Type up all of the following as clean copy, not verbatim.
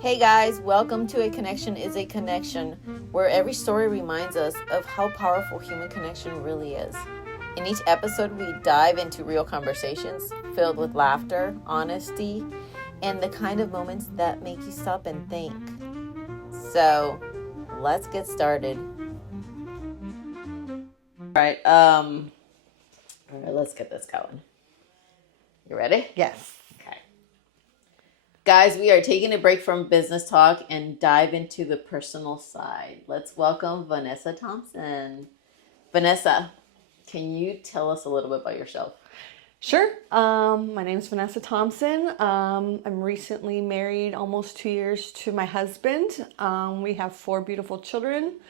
Hey guys, welcome to A Connection is a Connection, where every story reminds us of how powerful human connection really is. In each episode, we dive into real conversations filled with laughter, honesty, and the kind of moments that make you stop and think. So, let's get started. All right, let's get this going. You ready? Yes. Okay. Guys, we are taking a break from business talk and dive into the personal side. Let's welcome Vanessa Thompson. Vanessa, can you tell us a little bit about yourself? Sure. My name is Vanessa Thompson. I'm recently married almost 2 years to my husband. We have 4 beautiful children.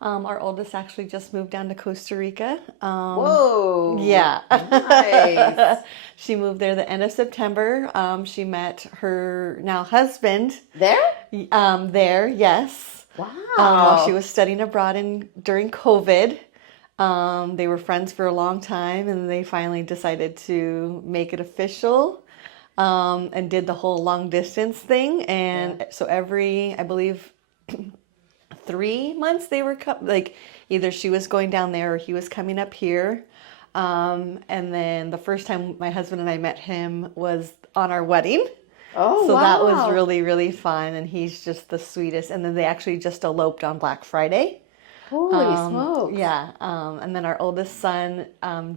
Our oldest actually just moved down to Costa Rica. Whoa. Yeah. Nice. She moved there the end of September. She met her now husband There? there, yes. Wow. While she was studying abroad during COVID. They were friends for a long time, and they finally decided to make it official, and did the whole long distance thing. And so every, I believe, 3 months they were like either she was going down there or he was coming up here. And then the first time my husband and I met him was on our wedding. Oh, So wow. that was really, really fun, and he's just the sweetest. And then they actually just eloped on Black Friday. Holy smokes. Yeah. And then our oldest son,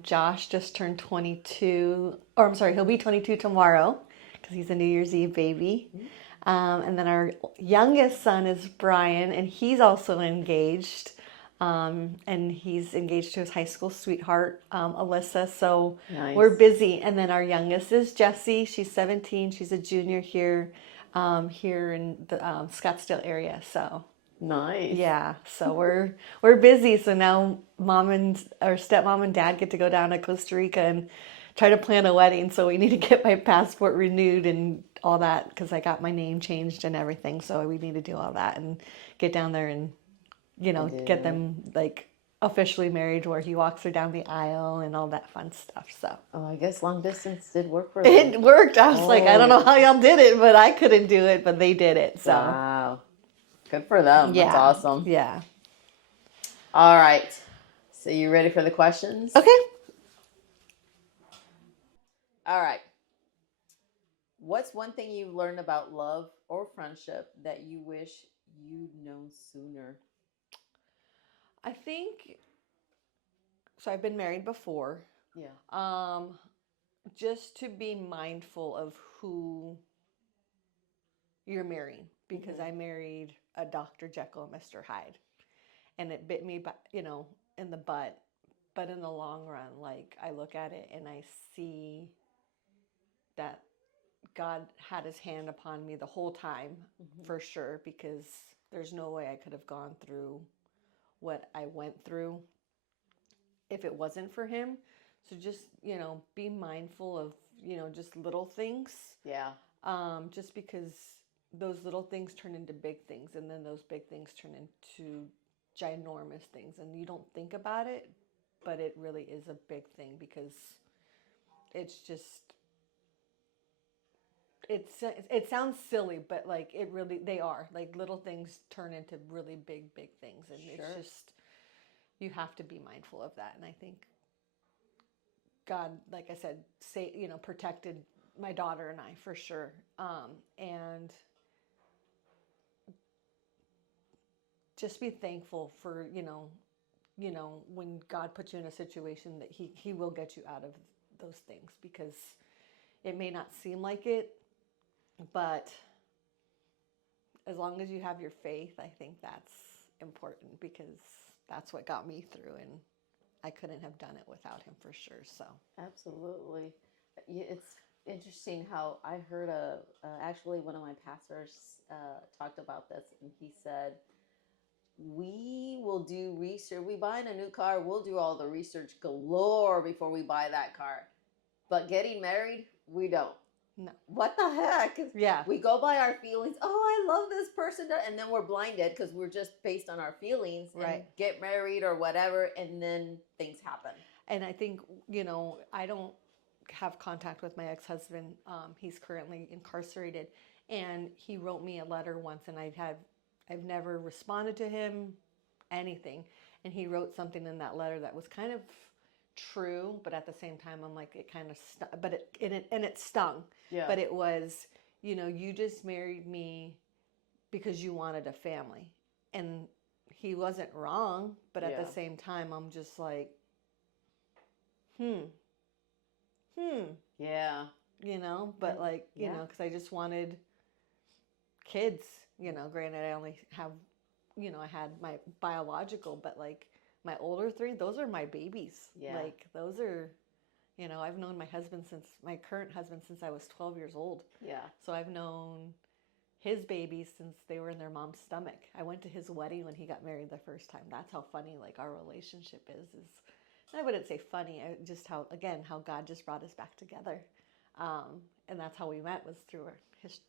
Josh, just turned 22, or I'm sorry, he'll be 22 tomorrow because he's a New Year's Eve baby. And then our youngest son is Brian, and he's also engaged. And he's engaged to his high school sweetheart, Alyssa. So Nice. We're busy. And then our youngest is Jessie. She's 17. She's a junior here in the Scottsdale area. So Nice. yeah, so we're busy. So now stepmom and dad get to go down to Costa Rica and try to plan a wedding. So we need to get my passport renewed and all that because I got my name changed and everything. So we need to do all that and get down there and get them like officially married, where he walks her down the aisle and all that fun stuff. So I guess long distance did work for them. it worked. I was like, I don't know how y'all did it, but I couldn't do it, but they did it. So wow. Good for them. yeah, That's awesome. Yeah. All right. So you ready for the questions? Okay. All right. What's one thing you've learned about love or friendship that you wish you'd known sooner? I think so. I've been married before. Yeah. Just to be mindful of who you're marrying, because I married a Dr. Jekyll and Mr. Hyde, and it bit me, in the butt. But in the long run, like I look at it and I see that God had his hand upon me the whole time, for sure, because there's no way I could have gone through what I went through if it wasn't for him. So just, be mindful of, just little things. Yeah. Just because those little things turn into big things, and then those big things turn into ginormous things, and you don't think about it, but it really is a big thing, because it's just, it sounds silly, but like it really, they are like little things turn into really big things, and Sure. it's just, you have to be mindful of that. And I think God, like I said, protected my daughter and I, for sure. And just be thankful for, when God puts you in a situation, that he will get you out of those things, because it may not seem like it, but as long as you have your faith, I think that's important, because that's what got me through, and I couldn't have done it without him, for sure. So Absolutely. It's interesting how I heard actually one of my pastors talked about this, and he said, we will do research. We buy a new car, we'll do all the research galore before we buy that car. But getting married, we don't. no. What the heck? Yeah. We go by our feelings. Oh, I love this person. And then we're blinded because we're just based on our feelings. Right. And get married or whatever. And then things happen. And I think, I don't have contact with my ex-husband. He's currently incarcerated. And he wrote me a letter once, and I've never responded to him, anything. And he wrote something in that letter that was kind of true, but at the same time, I'm like, it kind of, but it stung. Yeah. But it was, you just married me because you wanted a family, and he wasn't wrong. But at the same time, I'm just like, Yeah. But like, because I just wanted kids. Granted, I only have, I had my biological, but like my older three, those are my babies. Yeah. Like those are, I've known my current husband since I was 12 years old. Yeah. So I've known his babies since they were in their mom's stomach. I went to his wedding when he got married the first time. That's how funny like our relationship is I wouldn't say funny, just how God just brought us back together. And that's how we met, was through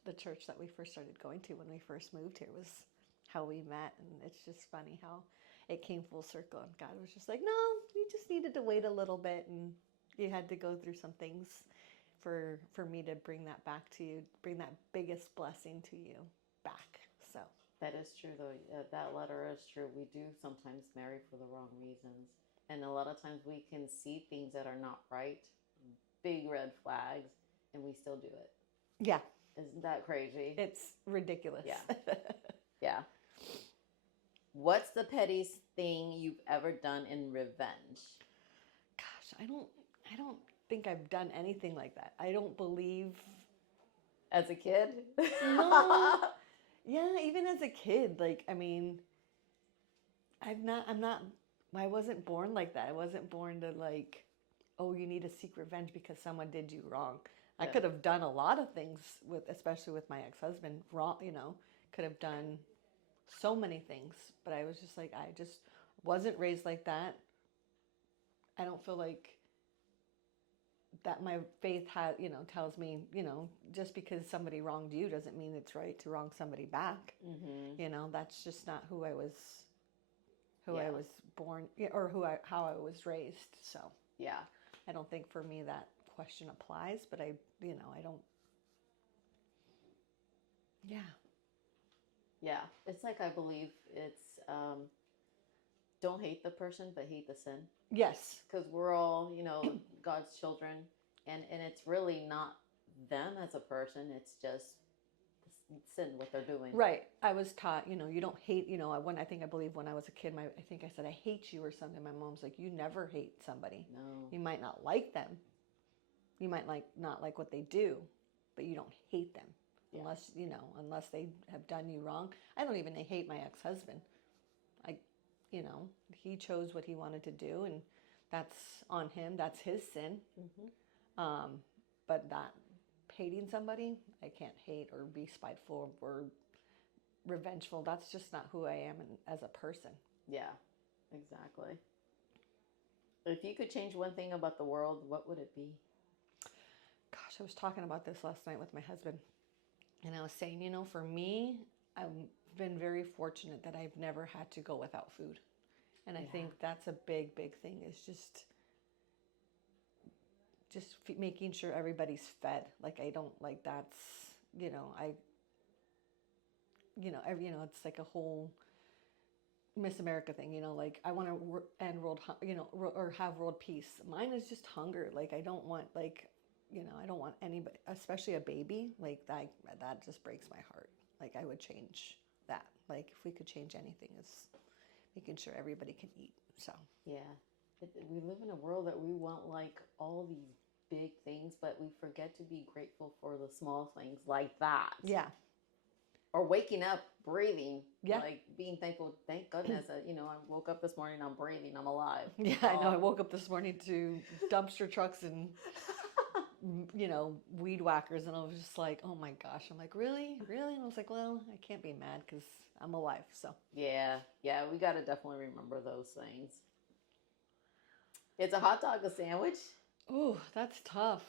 the church that we first started going to when we first moved here, was how we met. And it's just funny how it came full circle, and God was just like, no, you just needed to wait a little bit, and you had to go through some things for me to bring that back to you, bring that biggest blessing to you back. So that is true, though. That letter is true. We do sometimes marry for the wrong reasons, and a lot of times we can see things that are not right, big red flags, and we still do it. Yeah. Isn't that crazy? It's ridiculous. Yeah. Yeah. What's the pettiest thing you've ever done in revenge? Gosh, I don't think I've done anything like that. I don't believe. As a kid? No. Yeah, even as a kid, like, I mean, I wasn't born like that. I wasn't born to like, oh, you need to seek revenge because someone did you wrong. Yeah. I could have done a lot of things especially with my ex-husband, wrong, could have done so many things, but I was just like, I just wasn't raised like that. I don't feel like that my faith tells me, just because somebody wronged you doesn't mean it's right to wrong somebody back. Mm-hmm. That's just not who I was born, or how I was raised. So yeah, I don't think for me that question applies, but I don't. Yeah. Yeah. It's like, I believe it's, don't hate the person, but hate the sin. Yes. Because we're all, God's children, and it's really not them as a person. It's just sin, what they're doing. Right. I was taught, you don't hate, I believe when I was a kid, I think I said, I hate you or something. My mom's like, you never hate somebody. No. You might not like them. You might not like what they do, but you don't hate them. Yeah. Unless they have done you wrong. I don't even hate my ex-husband. He chose what he wanted to do, and that's on him. That's his sin. Mm-hmm. But not hating somebody, I can't hate or be spiteful or revengeful. That's just not who I am as a person. Yeah, exactly. If you could change one thing about the world, what would it be? Gosh, I was talking about this last night with my husband, and I was saying, for me, I've been very fortunate that I've never had to go without food. And I think that's a big, big thing, is just making sure everybody's fed. Like, I don't, like, that's, it's like a whole Miss America thing, like, I want to end world, or have world peace. Mine is just hunger. Like, I don't want, like, I don't want anybody, especially a baby, like, that just breaks my heart. Like, I would change that. Like, if we could change anything, is making sure everybody can eat. So yeah, we live in a world that we want like all these big things, but we forget to be grateful for the small things like that. Yeah. Or waking up, breathing. Yeah. Like being thankful. Thank goodness that I woke up this morning. I'm breathing. I'm alive. Yeah, I know. I woke up this morning to dumpster trucks and weed whackers, and I was just like, oh my gosh. I'm like, really? And I was like, well, I can't be mad because I'm alive. So yeah, we got to definitely remember those things. It's a hot dog a sandwich? Ooh, that's tough.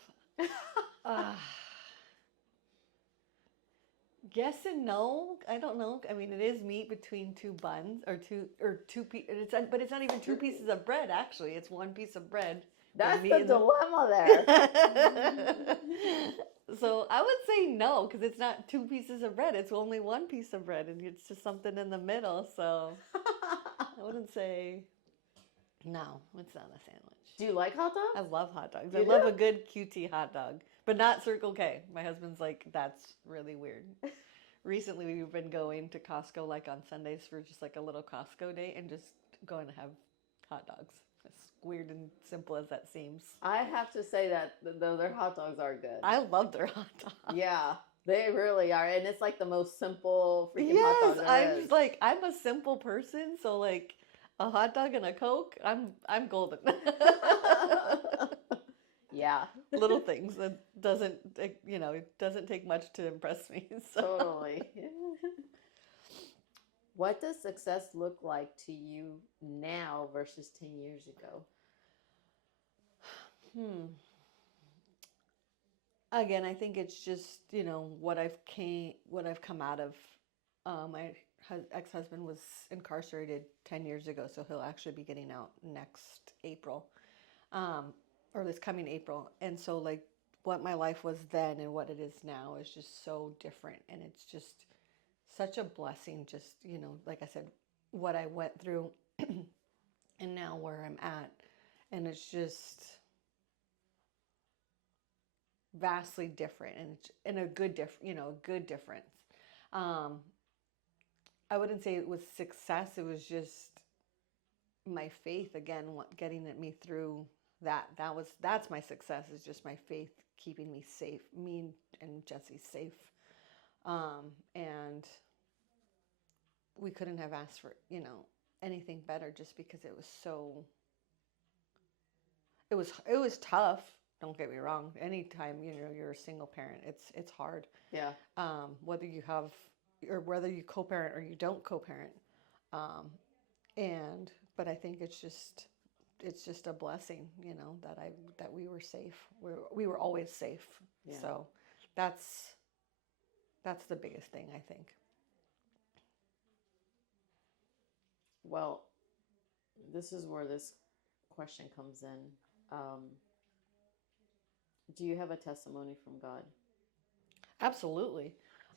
Yes and no. I don't know. I mean, it is meat between two buns, or two pieces. But it's not even two pieces of bread. Actually, it's one piece of bread. That's the dilemma there. So I would say no, because it's not two pieces of bread. It's only one piece of bread, and it's just something in the middle. So I wouldn't say no. It's not a sandwich. Do you like hot I dogs? love hot dogs. I You love do? a good QT hot dog, but not Circle K. My husband's like, that's really weird. Recently, we've been going to Costco like on Sundays for just like a little Costco day and just going to have hot dogs. As weird and simple as that seems. I have to say that though their hot dogs are good. I love their hot dogs. Yeah, they really are, and it's like the most simple freaking hot Yes, dog there I'm is. just like I'm a simple person, so like a hot dog and a Coke, I'm golden. Yeah, Little things that doesn't it doesn't take much to impress me. So. totally. What does success look like to you now versus 10 years ago? Again, I think it's just what I've come out of. My ex-husband was incarcerated 10 years ago, so he'll actually be getting out next April, or this coming April. And so, like, what my life was then and what it is now is just so different, and it's just such a blessing. Just like I said, what I went through, and now where I'm at, and it's just vastly different and a good good difference. I wouldn't say it was success. It was just my faith again, getting me through that. That's my success, is just my faith keeping me safe, me and Jesse safe. And we couldn't have asked for anything better, just because it was tough. Don't get me wrong. Anytime you're a single parent, it's hard. Yeah. Whether you have, or whether you co-parent or you don't co-parent, but I think it's just a blessing, that we were safe. We were always safe. Yeah. So that's the biggest thing, I think. Well, this is where this question comes in. Do you have a testimony from God? Absolutely.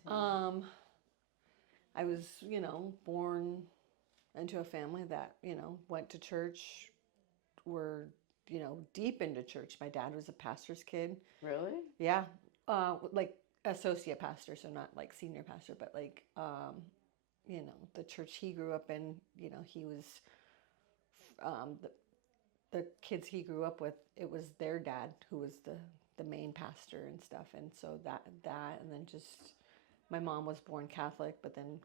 I was, born into a family that, went to church, were, deep into church. My dad was a pastor's kid. Really? Yeah. Like associate pastor, so not like senior pastor, but like, the church he grew up in, he was, the kids he grew up with, it was their dad who was the main pastor and stuff. And so that, and then just, my mom was born Catholic, but then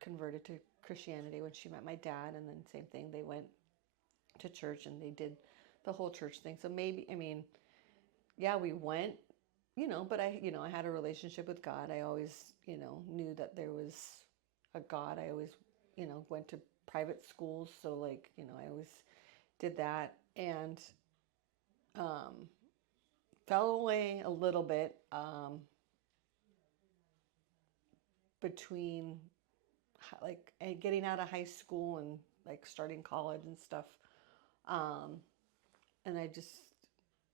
converted to Christianity when she met my dad. And then same thing, they went to church and they did the whole church thing. So maybe, yeah, we went, but I had a relationship with God. I always, knew that there was a God. I always, went to private schools. So like, I always did that, and fell away a little bit between like getting out of high school and like starting college and stuff. And I just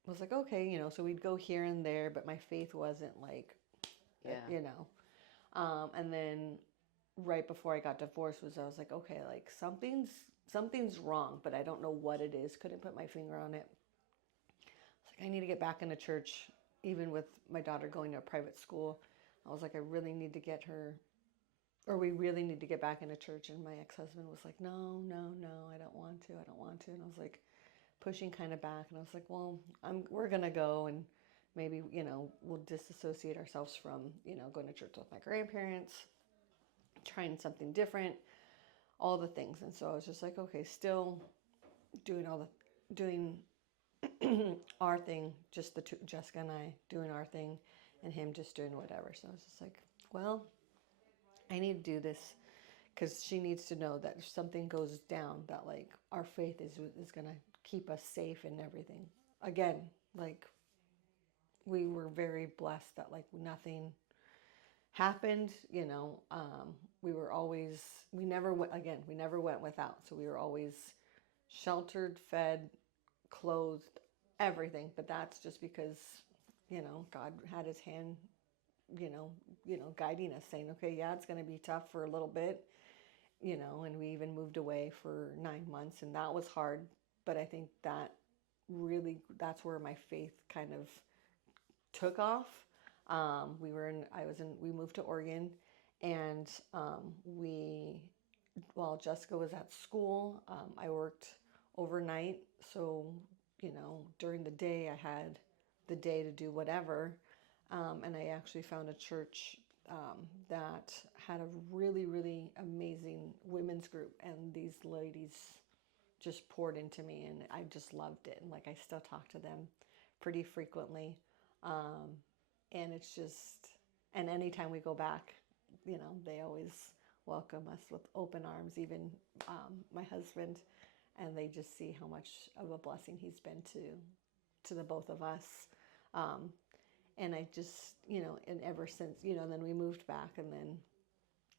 was like, okay, so we'd go here and there, but my faith wasn't like, and then right before I got divorced I was like, okay, like something's wrong, but I don't know what it is. Couldn't put my finger on it. It's like, I need to get back into church, even with my daughter going to a private school. I was like, I really need to get her, or we really need to get back into church. And my ex-husband was like, no, I don't want to. And I was like pushing kind of back. And I was like, well, we're going to go, and maybe, we'll disassociate ourselves from, going to church with my grandparents, trying something different, all the things. And so I was just like, okay, still doing our thing, just the two, Jessica and I doing our thing, and him just doing whatever. So I was just like, well, I need to do this, because she needs to know that if something goes down, that like our faith is going to keep us safe and everything. Again, like we were very blessed that like nothing happened, we never went without. So we were always sheltered, fed, clothed, everything. But that's just because, God had his hand, guiding us, saying, okay, yeah, it's going to be tough for a little bit, and we even moved away for 9 months, and that was hard. But I think that's where my faith kind of took off. We moved to Oregon, and while Jessica was at school, I worked overnight. So, during the day, I had the day to do whatever. And I actually found a church that had a really, really amazing women's group. And these ladies just poured into me, and I just loved it. And like, I still talk to them pretty frequently. And it's just, and anytime we go back, they always welcome us with open arms, even my husband, and they just see how much of a blessing he's been to the both of us. And I just, and ever since, then we moved back, and then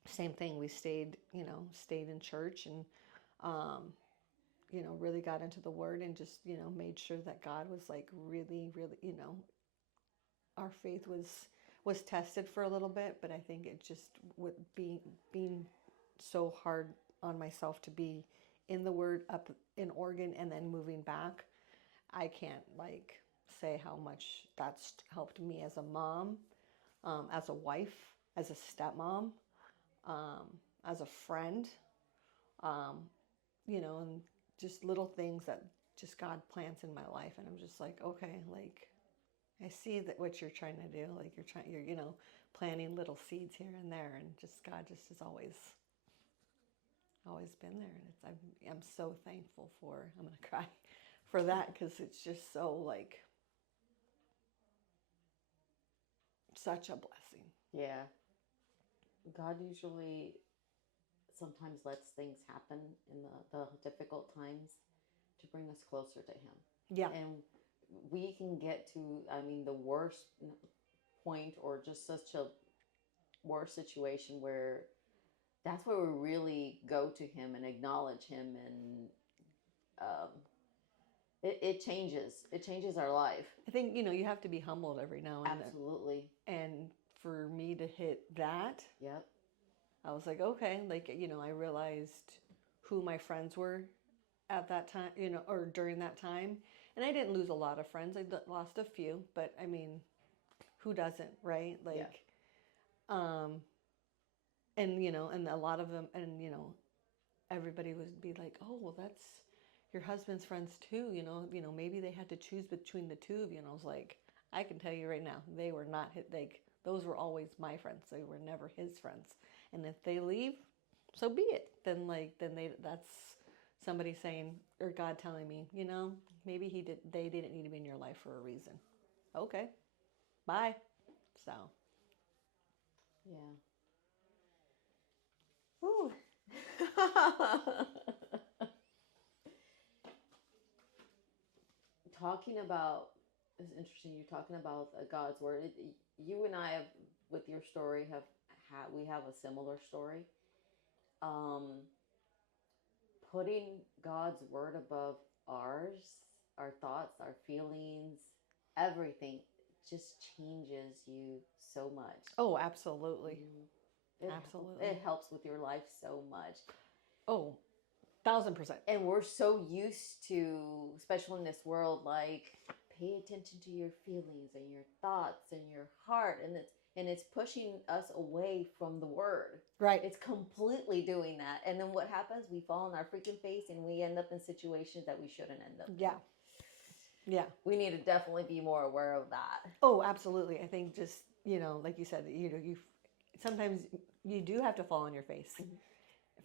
same thing, we stayed in church, and really got into the word, and just, made sure that God was like really, really, our faith was tested for a little bit, but I think it just with being so hard on myself to be in the word up in Oregon and then moving back, I can't like say how much that's helped me as a mom, as a wife, as a stepmom, as a friend, and just little things that just God plants in my life, and I'm just like, okay, like, I see that what you're trying to do, like you're planting little seeds here and there, and just God just has always been there, and I'm so thankful for, I'm gonna cry for that, because it's just so like such a blessing. Yeah. God usually sometimes lets things happen in the difficult times to bring us closer to him. Yeah. And we can get to, the worst point, or just such a worst situation, where that's where we really go to him and acknowledge him, and it changes our life. I think, you have to be humbled every now and Absolutely. then. And for me to hit that, Yep. I was like, okay, like, I realized who my friends were at that time, or during that time. And I didn't lose a lot of friends. I lost a few, but I mean, who doesn't, right? Like, yeah. And, and a lot of them, and, everybody would be like, oh, well, that's your husband's friends too. Maybe they had to choose between the two of you. And I was like, I can tell you right now, they were not like, those were always my friends. They were never his friends. And if they leave, so be it. Then that's somebody saying, or God telling me, maybe they didn't need to be in your life for a reason. Okay, bye. So. Yeah. Whew. Talking about, it's interesting, you're talking about God's word. You and I have, with your story, we have a similar story. Putting God's word above ours, our thoughts, our feelings, everything just changes you so much. Oh, absolutely. Absolutely. It helps with your life so much. Oh, 1,000%. And we're so used to, especially in this world, like, pay attention to your feelings and your thoughts and your heart, and it's pushing us away from the word. Right. It's completely doing that. And then what happens? We fall on our freaking face, and we end up in situations that we shouldn't end up in. Yeah. Yeah. We need to definitely be more aware of that. Oh, absolutely. I think just, like you said, you sometimes you do have to fall on your face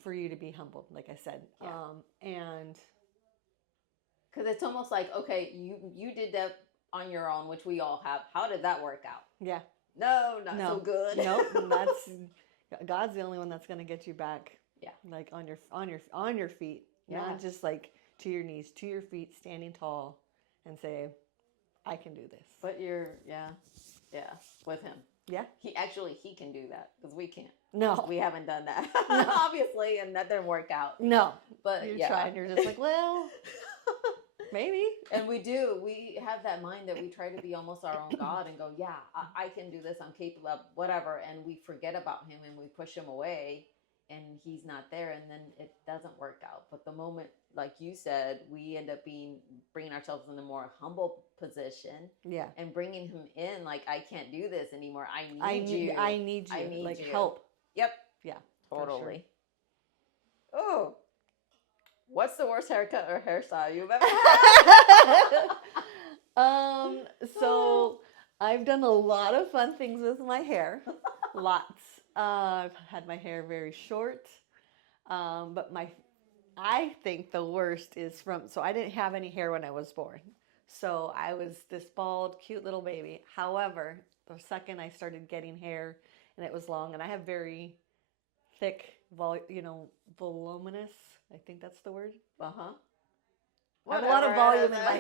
for you to be humbled, like I said. Yeah. And because it's almost like, okay, you did that on your own, which we all have. How did that work out? Yeah. No, not so good. Nope. God's the only one that's going to get you back. Yeah. Like on your feet, yeah. Not just like to your knees, to your feet, standing tall, and say, I can do this. But with him. Yeah. He can do that, because we can't. No. We haven't done that. No. Obviously, and that didn't work out. No. But you're trying. You're just like, well. Maybe. And we have that mind that we try to be almost our own God and go, yeah, I can do this. I'm capable of whatever. And we forget about him and we push him away and he's not there. And then it doesn't work out. But the moment, like you said, we end up bringing ourselves in a more humble position. Yeah. And bringing him in, like, I can't do this anymore. I need you. I need you. Like, help. Yep. Yeah. Totally. Sure. Oh. What's the worst haircut or hairstyle you've ever had? So I've done a lot of fun things with my hair. Lots. I've had my hair very short. But I think the worst is so I didn't have any hair when I was born. So I was this bald, cute little baby. However, the second I started getting hair and it was long, and I have very thick, voluminous, I think that's the word. Uh-huh. I have a lot of volume in my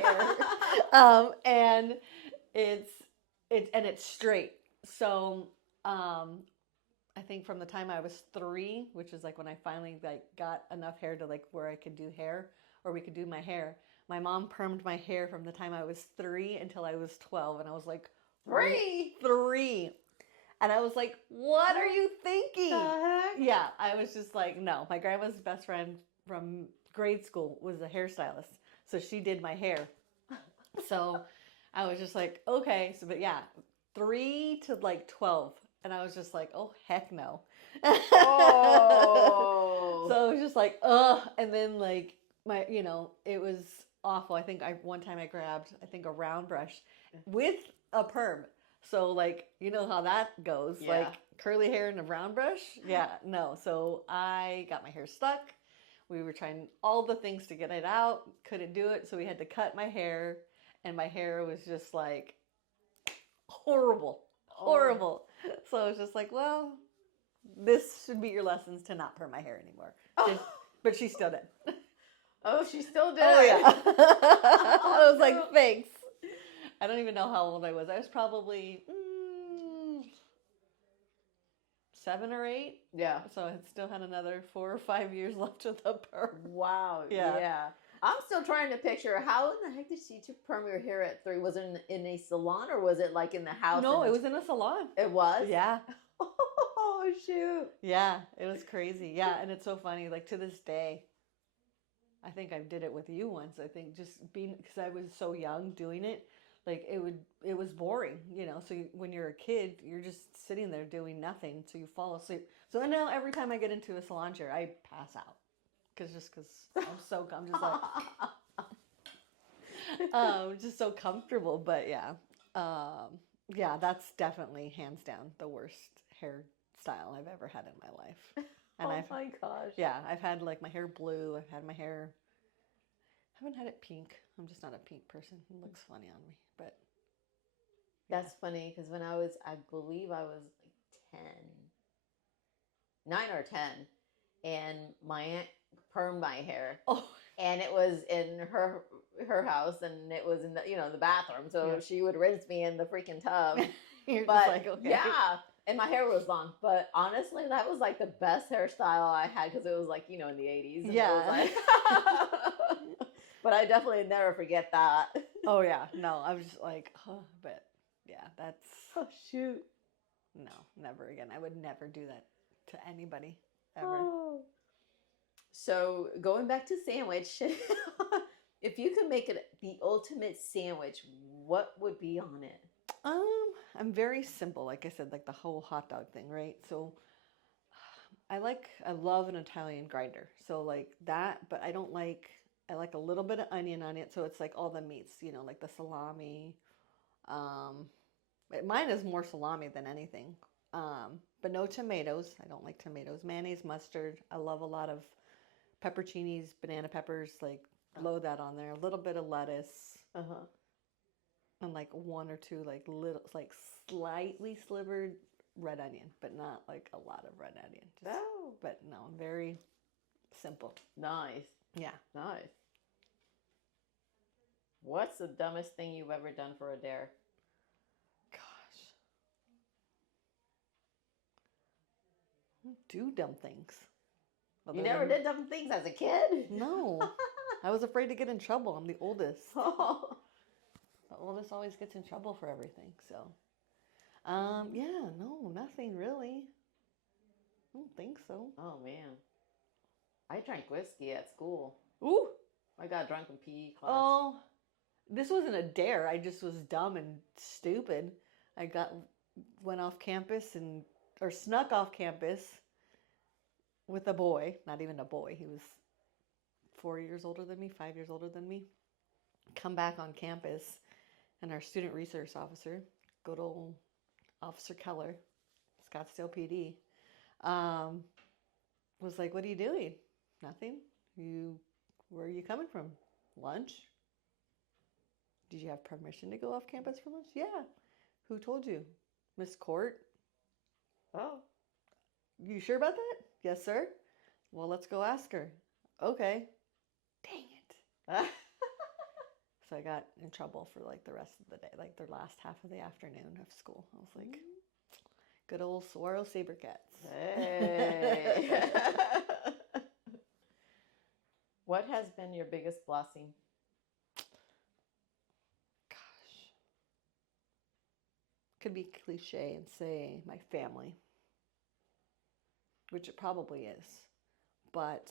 hair. And it's straight. So I think from the time I was 3, which is like when I finally like got enough hair to like where I could do hair or we could do my hair. My mom permed my hair from the time I was 3 until I was 12, and I was like 3. And I was like, what are you thinking? Yeah, I was just like, no. My grandma's best friend from grade school was a hairstylist. So she did my hair. So I was just like, okay. So, but yeah, 3 to like 12. And I was just like, oh, heck no. Oh. So I was just like, ugh. And then like it was awful. I think one time I grabbed, a round brush with a perm. So, like, you know how that goes. Yeah. Like, curly hair and a round brush? Yeah, no. So, I got my hair stuck. We were trying all the things to get it out. Couldn't do it. So, we had to cut my hair. And my hair was just, like, horrible. Horrible. Oh. So, I was just like, well, this should be your lessons to not perm my hair anymore. But she still did. Oh, she still did? Oh, yeah. I was like, thanks. I don't even know how old I was. I was probably 7 or 8. Yeah. So I still had another 4 or 5 years left of the perm. Wow. Yeah. I'm still trying to picture how in the heck did she perm your hair at 3? Was it in a salon or was it like in the house? No, it was in a salon. It was? Yeah. Oh, shoot. Yeah, it was crazy. Yeah, and it's so funny. Like to this day, I think I did it with you once. I think just being, because I was so young doing it. Like it was boring, so when you're a kid, you're just sitting there doing nothing. So you fall asleep. So now every time I get into a salon chair, I pass out. Because I'm just like, just so comfortable. But yeah, that's definitely hands down the worst hairstyle I've ever had in my life. And my gosh. Yeah, I've had like my hair blue. I've had my hair, I haven't had it pink. I'm just not a pink person. It looks funny on me, but. Yeah. That's funny because when I believe I was like 9 or 10, and my aunt permed my hair. Oh. And it was in her house, and it was in the bathroom. So she would rinse me in the freaking tub. You're just like, okay. Yeah. And my hair was long, but honestly, that was like the best hairstyle I had because it was like, in the 80s. Yeah. Like but I definitely never forget that. Oh, yeah. No, I was just like, but yeah, that's. Oh, shoot. No, never again. I would never do that to anybody ever. Oh. So going back to sandwich, if you could make it the ultimate sandwich, what would be on it? I'm very simple. Like I said, like the whole hot dog thing, right? So I love an Italian grinder. So like that, but I like a little bit of onion on it. So it's like all the meats, like the salami. Mine is more salami than anything. But no tomatoes. I don't like tomatoes. Mayonnaise, mustard. I love a lot of pepperoncinis, banana peppers, like load that on there. A little bit of lettuce. Uh-huh. And like 1 or 2 like little, like slightly slivered red onion, but not like a lot of red onion. But no, very simple. Nice. Yeah. Nice. What's the dumbest thing you've ever done for a dare? Gosh. I don't do dumb things. You never did dumb things as a kid? No. I was afraid to get in trouble. I'm the oldest. Oh. The oldest always gets in trouble for everything. So, yeah, no, nothing really. I don't think so. Oh man, I drank whiskey at school. Ooh. I got drunk in PE class. Oh, this wasn't a dare. I just was dumb and stupid. I went off campus or snuck off campus with a boy. Not even a boy. He was 4 years older than me, 5 years older than me. Come back on campus, and our student resource officer, good old Officer Keller, Scottsdale PD, was like, "What are you doing?" "Nothing." Where are you coming from?" "Lunch." "Did you have permission to go off campus for lunch?" "Yeah." "Who told you?" "Miss Court." Oh. "You sure about that?" "Yes, sir." "Well, let's go ask her." "Okay." Dang it. So I got in trouble for like the rest of the day, like the last half of the afternoon of school. I was like, good old Saguaro Sabercats. Hey. What has been your biggest blessing? Gosh. Could be cliche and say my family, which it probably is. But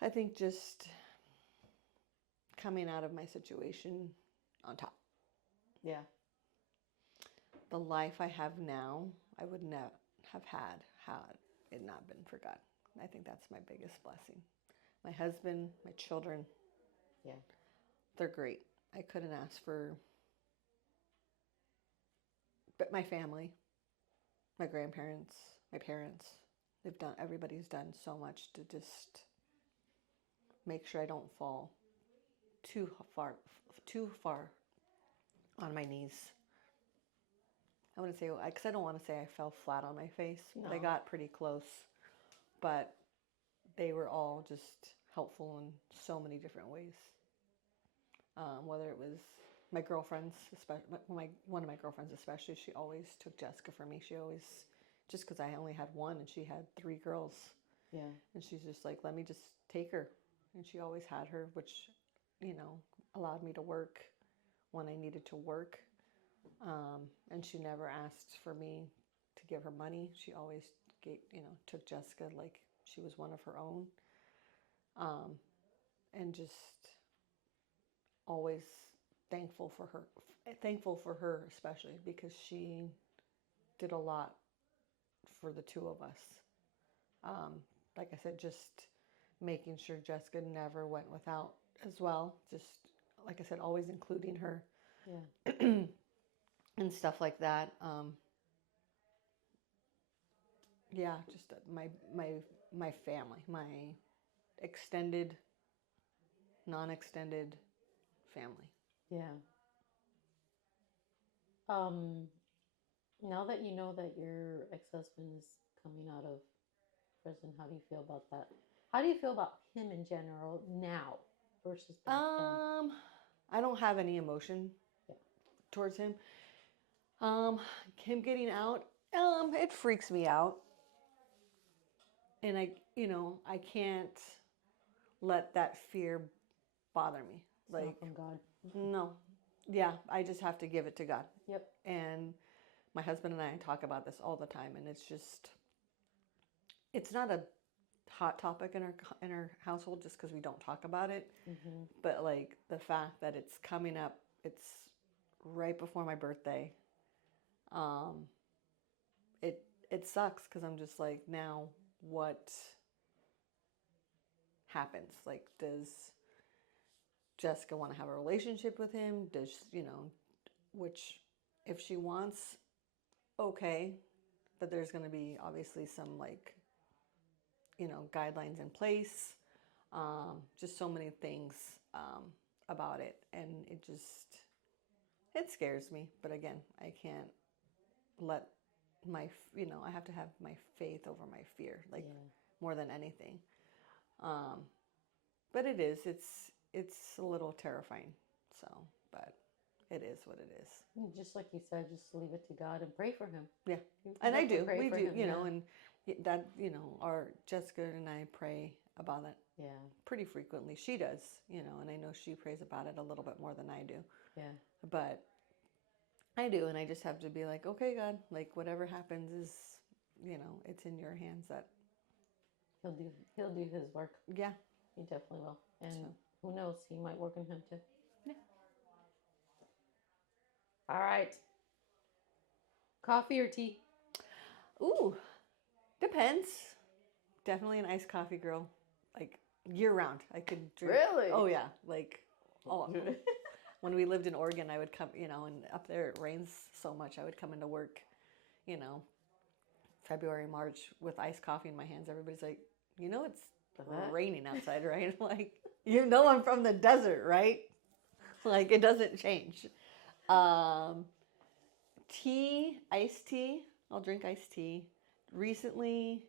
I think just coming out of my situation on top. Yeah. The life I have now, I would not have had it not been for God. I think that's my biggest blessing. My husband, my children, yeah, they're great. I couldn't ask for, but my family, my grandparents, my parents, everybody's done so much to just make sure I don't fall too far on my knees. I want to say, because I don't want to say I fell flat on my face, but I got pretty close. But they were all just helpful in so many different ways. Whether it was my girlfriends, especially one of my girlfriends especially, she always took Jessica for me. She always, just because I only had one and she had 3 girls. Yeah. And she's just like, let me just take her. And she always had her, which, allowed me to work when I needed to work. And she never asked for me to give her money. She always took Jessica like she was one of her own. And just always thankful for her especially, because she did a lot for the 2 of us. Like I said, just making sure Jessica never went without as well. Just like I said, always including her. Yeah. And stuff like that. Yeah, just my family, my extended, non-extended family. Yeah. Now that you know that your ex-husband is coming out of prison, how do you feel about that? How do you feel about him in general now versus back then? I don't have any emotion towards him. Him getting out, it freaks me out. And I can't let that fear bother me. It's not from God. No. Yeah, I just have to give it to God. Yep. And my husband and I talk about this all the time, and it's not a hot topic in our household just because we don't talk about it. Mm-hmm. But like the fact that it's coming up, it's right before my birthday. It sucks because I'm just like, now what happens? Like, does Jessica want to have a relationship with him? Does which if she wants, okay, but there's going to be obviously some like guidelines in place. Just so many things about it, and it scares me. But again, I can't let I have to have my faith over my fear, more than anything. But it's a little terrifying. So, but it is what it is. Just like you said, just leave it to God and pray for him. Yeah, and I do. We do, and that our Jessica and I pray about it. Yeah. Pretty frequently. She does, you know, and I know she prays about it a little bit more than I do. Yeah. But I do, and I just have to be like, okay, God, like whatever happens is, you know, it's in your hands. That He'll do his work. Yeah. He definitely will. And So. who knows, he might work in him too. Yeah. All right. Coffee or tea? Ooh, depends. Definitely an iced coffee girl. Like year round. I could drink. Really? Oh yeah. Like when we lived in Oregon, I would come, you know, and up there it rains so much. I would come into work, you know, February, March with iced coffee in my hands. Everybody's like, you know, it's raining outside, right? Like, you know, I'm from the desert, right? Like, it doesn't change. Tea, iced tea. I'll drink iced tea. Recently,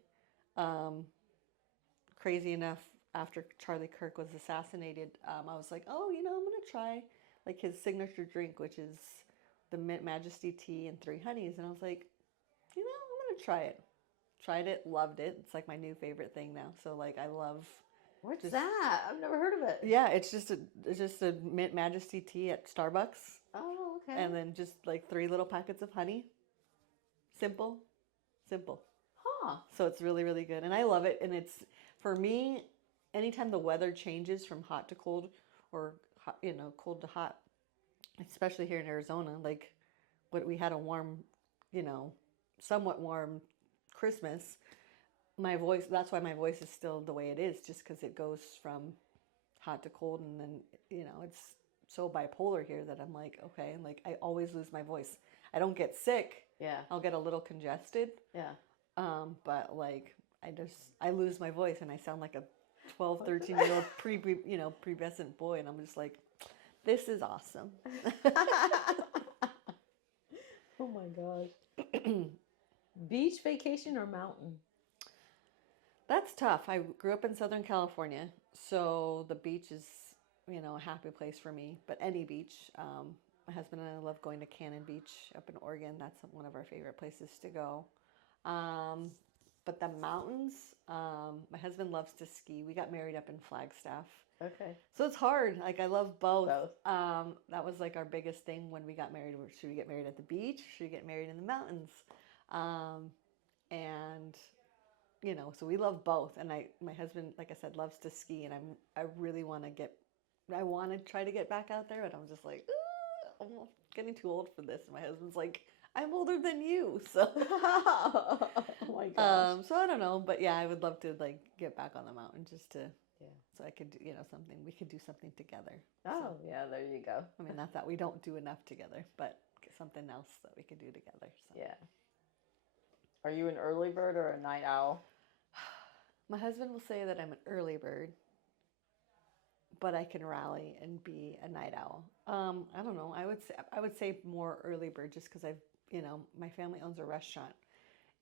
crazy enough, after Charlie Kirk was assassinated, I was like, oh, you know, I'm going to try like his signature drink, which is the Mint Majesty tea and 3 honeys. And I was like, you know, I'm going to try it. Tried it, loved it. It's like my new favorite thing now. So like, I love. What's that? I've never heard of it. Yeah, it's just a Mint Majesty tea at Starbucks. Oh, okay. And then just like 3 little packets of honey. Simple. Huh. So it's really, really good. And I love it. And it's, for me, anytime the weather changes from hot to cold or, hot, you know, cold to hot, especially here in Arizona, like what we had a warm, you know, somewhat warm Christmas, my voice, that's why my voice is still the way it is, just because it goes from hot to cold. And then, you know, it's so bipolar here that I'm like, okay, and like I always lose my voice. I don't get sick. Yeah. I'll get a little congested. Yeah. But like I lose my voice and I sound like a 12, 13-year-old pubescent boy, and I'm just like, this is awesome. Oh my gosh. Beach, vacation, or mountain? That's tough. I grew up in Southern California, so the beach is, you know, a happy place for me. But any beach. My husband and I love going to Cannon Beach up in Oregon. That's one of our favorite places to go. But the mountains, my husband loves to ski. We got married up in Flagstaff. Okay. So it's hard. Like, I love both. That was like our biggest thing when we got married. Should we get married at the beach? Should we get married in the mountains? And, you know, so we love both. And my husband, like I said, loves to ski. And I really want to try to get back out there. And I'm just like, I'm getting too old for this. And my husband's like, I'm older than you. So, oh my gosh. So I don't know. But yeah, I would love to like get back on the mountain just to, so I could do, you know, we could do something together. Oh, yeah, there you go. I mean, not that we don't do enough together, but something else that we could do together. So. Yeah. Are you an early bird or a night owl? My husband will say that I'm an early bird, but I can rally and be a night owl. I don't know. I would say more early bird, just because you know, my family owns a restaurant,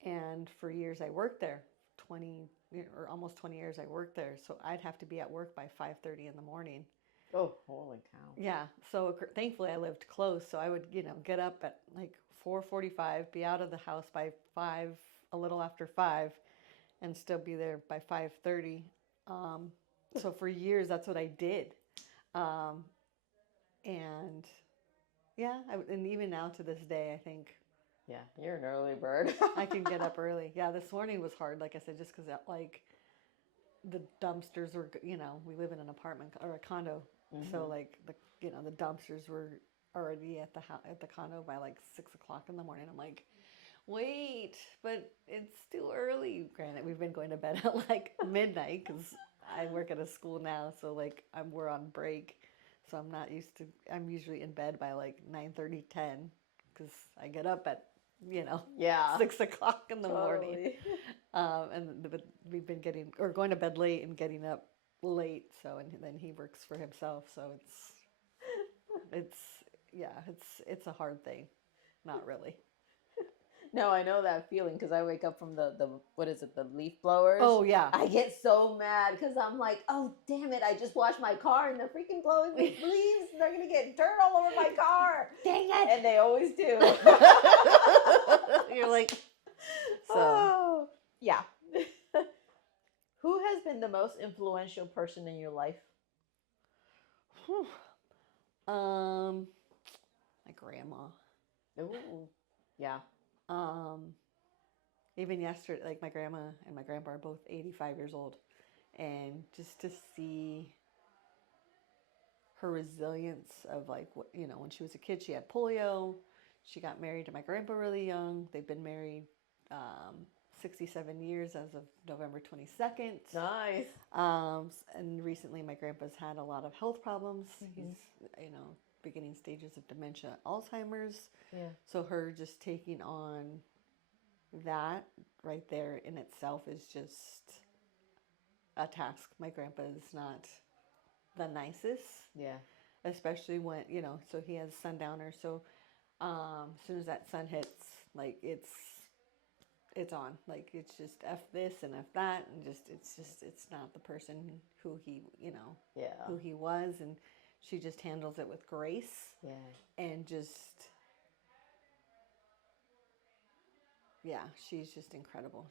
and for years I worked there. 20 or almost 20 years I worked there, so I'd have to be at work by 5:30 in the morning. Oh, holy cow! Yeah. So thankfully I lived close, so I would, you know, get up at like 4:45, be out of the house by 5, a little after 5, and still be there by 5:30. So for years, that's what I did. And yeah, and even now to this day, I think. Yeah, you're an early bird. I can get up early. Yeah, this morning was hard, like I said, just because like the dumpsters were, you know, we live in an apartment or a condo, so like the dumpsters were already at the condo by like 6 o'clock in the morning. I'm like, wait, but it's too early. Granted, we've been going to bed at like midnight because I work at a school now, so like we're on break, so I'm not used to. I'm usually in bed by like 9:30, 10, because I get up at 6 o'clock in the morning. But we've been going to bed late and getting up late. So and then he works for himself, so it's a hard thing. Not really. No, I know that feeling because I wake up from the what is it, the leaf blowers? Oh, yeah. I get so mad because I'm like, oh, damn it, I just washed my car and they're freaking blowing these leaves. They're going to get dirt all over my car. Dang it. And they always do. You're like, so. Oh, yeah. Who has been the most influential person in your life? Whew. My grandma. Ooh, yeah. Um, Even yesterday, like my grandma and my grandpa are both 85 years old, and just to see her resilience of like when she was a kid she had polio. She got married to my grandpa really young. They've been married 67 years as of November 22nd. Nice. And recently my grandpa's had a lot of health problems. Mm-hmm. He's beginning stages of dementia, Alzheimer's. Yeah. So her just taking on that right there in itself is just a task. My grandpa is not the nicest, Yeah. especially when so he has sundowners. So as soon as that sun hits, like it's on. Like it's just f this and f that, and it's not the person who he Yeah. who he was, and she just handles it with grace Yeah. and just she's just incredible.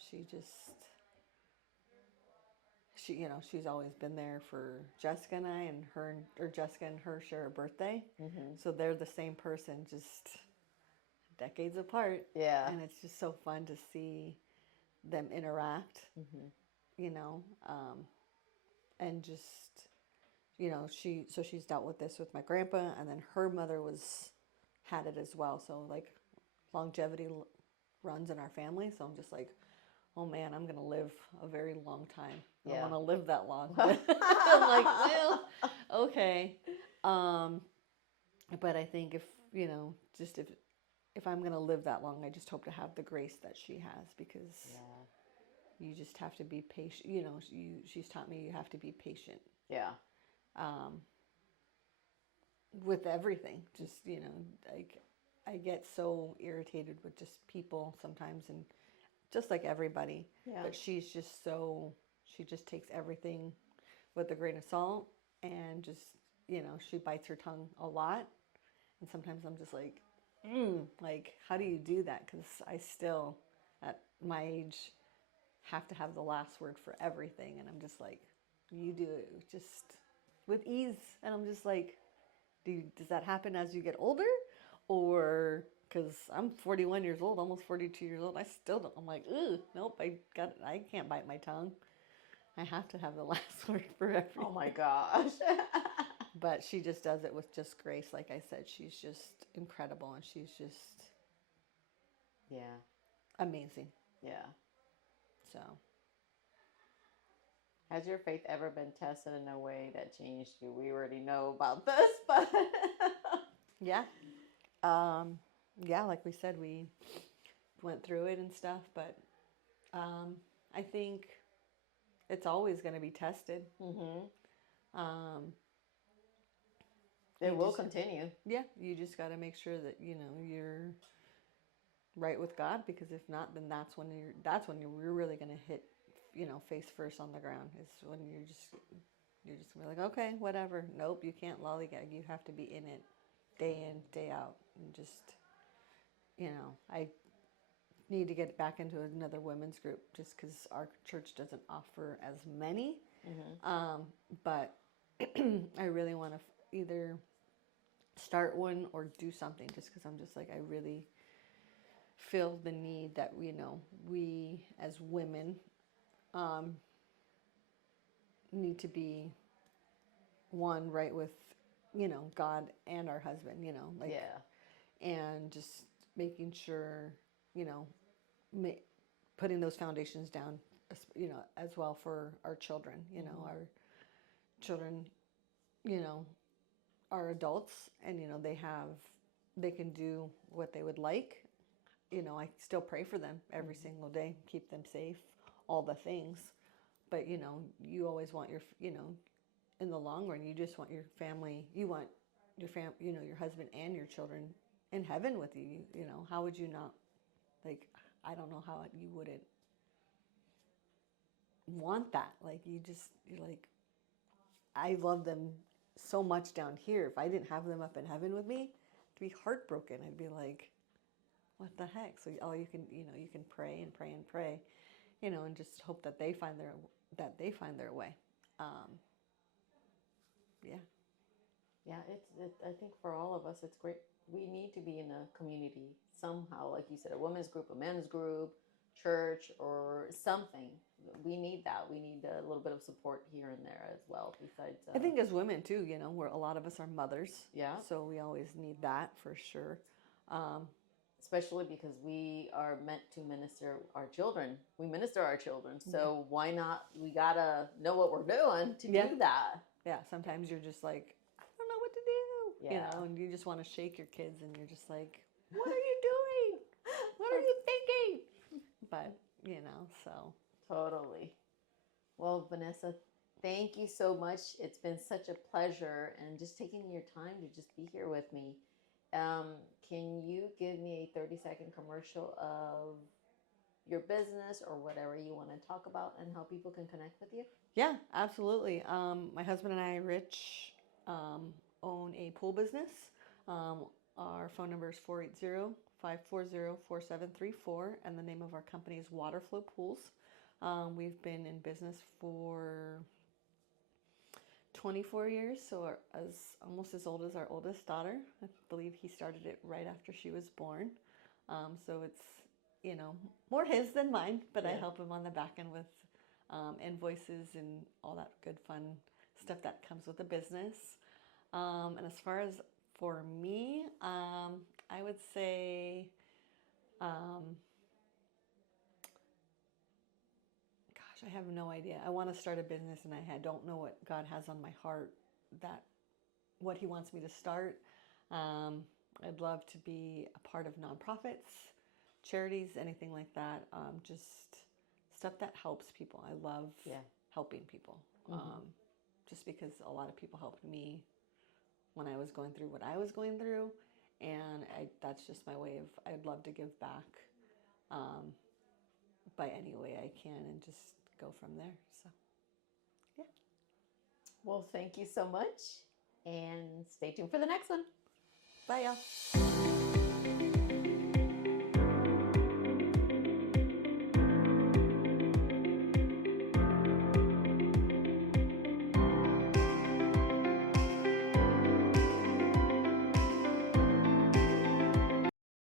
She's always been there for Jessica and I, and Jessica and her share a birthday. Mm-hmm. So they're the same person, just decades apart. Yeah. And it's just so fun to see them interact, Mm-hmm. And just, she's dealt with this with my grandpa, and then her mother had it as well. So like longevity runs in our family. So I'm just like, oh man, I'm going to live a very long time. I don't Yeah. want to live that long. I'm like, well, okay. But I think if I'm going to live that long, I just hope to have the grace that she has, because you just have to be patient. She's taught me you have to be patient. Yeah. With everything. Just, like I get so irritated with just people sometimes, and just like everybody. Yeah. But she just takes everything with a grain of salt, and just, she bites her tongue a lot. And sometimes I'm just like, like, how do you do that? Because I still, at my age, have to have the last word for everything. And I'm just like, you do it just with ease. And I'm just like, does that happen as you get older? Or, because I'm 41 years old, almost 42 years old, I still don't. I'm like, nope, I can't bite my tongue. I have to have the last word for everything. Oh my gosh. But she just does it with just grace. Like I said, she's just incredible, and she's just amazing. Yeah. So, has your faith ever been tested in a way that changed you? We already know about this, but yeah. Like we said, we went through it and stuff, but I think it's always going to be tested. Mm-hmm. It will continue. Yeah, you just got to make sure that you're right with God, because if not, then that's when you're really going to hit face first on the ground. Is when you're just gonna be like, okay, whatever. Nope, you can't lollygag. You have to be in it day in, day out, and just I need to get back into another women's group, just because our church doesn't offer as many. Mm-hmm. But I really want to either start one or do something, just because I'm just like, I really feel the need that we as women need to be one, right with God and our husband, like, and just making sure putting those foundations down, as well for our children. Our children are adults, and they can do what they would like. I still pray for them every single day, keep them safe, all the things. But you always want your in the long run, you just want your family, you want your your husband and your children in heaven with you. How would you not, like, I don't know how you wouldn't want that. Like, you're like, I love them so much down here. If I didn't have them up in heaven with me, I'd be heartbroken. I'd be like, what the heck? So all you can, you can pray and pray and pray, and just hope that they find their way. Yeah. Yeah, I think for all of us, it's great. We need to be in a community somehow, like you said, a women's group, a men's group, church, or something. We need that. We need a little bit of support here and there as well. Besides, I think as women too, where a lot of us are mothers. Yeah. So we always need that for sure. Especially because we are meant to minister our children. We minister our children. So why not? We gotta know what we're doing to do that. Yeah. Sometimes you're just like, I don't know what to do. Yeah. And you just want to shake your kids, and you're just like, what are you doing? What are you thinking? But so. Totally. Well, Vanessa, thank you so much. It's been such a pleasure, and just taking your time to just be here with me. Can you give me a 30-second commercial of your business or whatever you want to talk about and how people can connect with you? Yeah, absolutely. My husband and I, Rich, own a pool business. Our phone number is 480-540-4734, and the name of our company is Waterflow Pools. We've been in business for 24 years, so almost as old as our oldest daughter. I believe he started it right after she was born. So it's, more his than mine, but I help him on the back end with invoices and all that good fun stuff that comes with the business. And as far as for me, I would say, I have no idea. I want to start a business, and I don't know what God has on my heart, what He wants me to start. I'd love to be a part of nonprofits, charities, anything like that. Just stuff that helps people. I love helping people. Just because a lot of people helped me when I was going through what I was going through, and that's just my way of. I'd love to give back by any way I can, and just go from there. So, yeah. Well, thank you so much, and stay tuned for the next one. Bye, y'all.